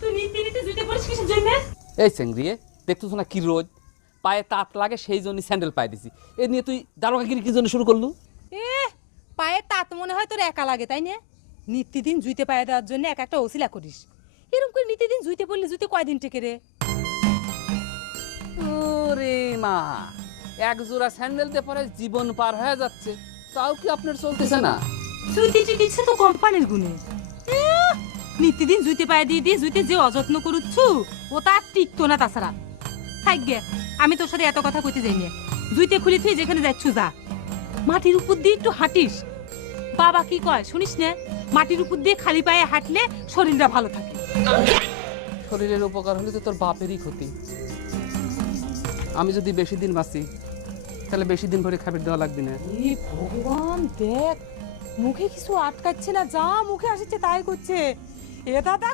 তুই নিতে নিতে জুতে পড়িস কিসের জন্য? এই চেংড়িয়ে দেখতেছ না কি রোদ, পায়ে তাত লাগে সেই জন্য স্যান্ডেল পায়ে দিছি। এ নিয়ে তুই দারোগাগিরি কি জন্য শুরু করলু? এ পায়ে তাত মনে হয় তোর একা লাগে তাই না? নিত্যদিন জুইতে পায়ে দেওয়ার জন্য এক একটা ওসিলা করিস। এরকম করে নিত্যদিন জুইতে পড়লে জুতে কয়দিন টেকে রে? ওরে মা, এক জোড়া স্যান্ডেল দিয়ে পরে জীবন পার হয়ে যাচ্ছে, তাও কি আপনার চলতেছে না? জুইতে টিকছে তো কোম্পানির গুণে। নিত্যদিন জুইতে পায়ে দিয়ে দিয়ে জুইতে যে অযত্ন করুচ্ছু ও তার টিকতো না। তাছাড়া থাকবে, আমি তোর সাথে এত কথা কইতে যাইনি। জুইতে খুলে তুই যেখানে যাচ্ছু যা, মাটির উপর দিয়ে একটু হাঁটিস। বাবা কি কয় শুনিস না? মাটির উপর দিয়ে খালি পায়ে হাঁটলে শরীরটা ভালো থাকে। শরীরের উপকার হলে তো তোর বাপেরই ক্ষতি। আমি যদি বেশি দিন বাঁচি তাহলে বেশি দিন ধরে খাবার দেওয়া লাগবে না। ভগবান দেখ, মুখে কিছু আটকাচ্ছে না, যা মুখে আসছে তাই করছে। এ দাদা